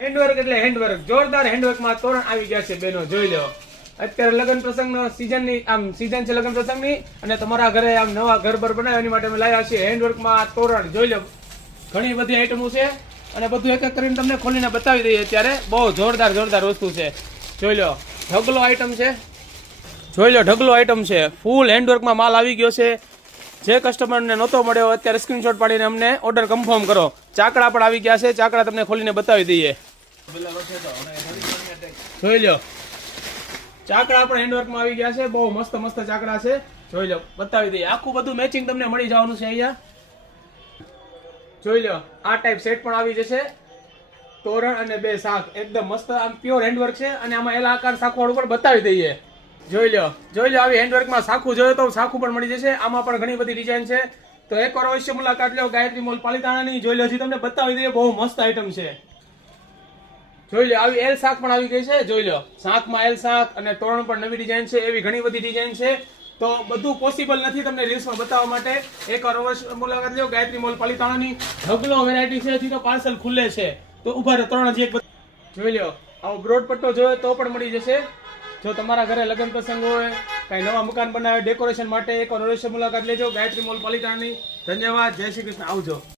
Handwork એટલે handwork, જોરદાર હેન્ડવર્કમાં તોરણ આવી ગયા છે બેનો, જોઈ લો. અત્યારે લગ્ન પ્રસંગનો સીઝન છે લગ્ન પ્રસંગની, અને તમારા ઘરે આમ નવા ઘર બર બનાવે એની માટે અમે લાવ્યા છીએ હેન્ડવર્કમાં તોરણ. જોઈ લો, ઘણી બધી આઈટમો છે અને બધું એક એક કરીને તમને ખોલીને બતાવી દઈએ. અત્યારે બહુ જોરદાર વસ્તુ છે. જોઈ લો, ઢગલો આઈટમ છે. જોઈ લો, ઢગલો આઈટમ છે. ફૂલ હેન્ડવર્કમાં માલ આવી ગયો છે. જે કસ્ટમરને નહોતો મળ્યો અત્યારે સ્ક્રીનશોટ પાડીને અમને ઓર્ડર કન્ફર્મ કરો. ચાકડા પણ આવી ગયા છે, ચાકડા તમને ખોલીને બતાવી દઈએ. જોઈ લો, ચાકડા પણ હેન્ડવર્કમાં આવી ગયા છે. બહુ મસ્ત ચાકડા છે. જોઈ લો, બતાવી દઈએ. આખું બધું મેચિંગ તમને મળી જવાનું છે અહીંયા. જોઈ લો, આ ટાઈપ સેટ પણ આવી જશે. તોરણ અને બે શાક એકદમ મસ્ત, આમ પ્યોર હેન્ડવર્ક છે. અને આમાં એલા આકાર શાકવાળું પણ બતાવી દઈએ. જોઈ લો, આવી હેન્ડવર્કમાં સાખું જોઈએ તો સાખું પણ મળી જશે. આમાં પણ ઘણી બધી ડિઝાઇન છે. તો એકવાર અવશ્ય મુલાકાત લો ગાયત્રી મોલ પાલિતાણાની. જોઈ લો, હજી તમને બતાવી દઈએ. બહુ મસ્ત આઈટમ છે. જોઈ લો, આવી એલ શાક પણ આવી ગઈ છે. જોઈ લો, શાકમાં એલ શાક અને તોરણ પણ નવી ડિઝાઇન છે. એવી ઘણી બધી ડિઝાઇન છે. તો બધું પોસિબલ નથી તમને રીલ્સમાં બતાવવા માટે. એકવાર અવશ્ય મુલાકાત લો ગાયત્રી મોલ પાલિતાણાની. ઢગલો વેરાયટી છે. હજી તો પાર્સલ ખુલ્લે છે. તો ઉભા રહો, ત્રણ હજી એક જોઈ લો. આવો બ્રોડ પટ્ટો જોયો તો પણ મળી જશે. જો તમારા ઘરે લગ્ન પ્રસંગ હોય, કઈ નવા મકાન બનાવે ડેકોરેશન માટે, એકવાર અવશ્ય મુલાકાત લેજો ગાયત્રી મોલ પાલિતાણાની. ધન્યવાદ. જય શ્રી કૃષ્ણ. આવજો.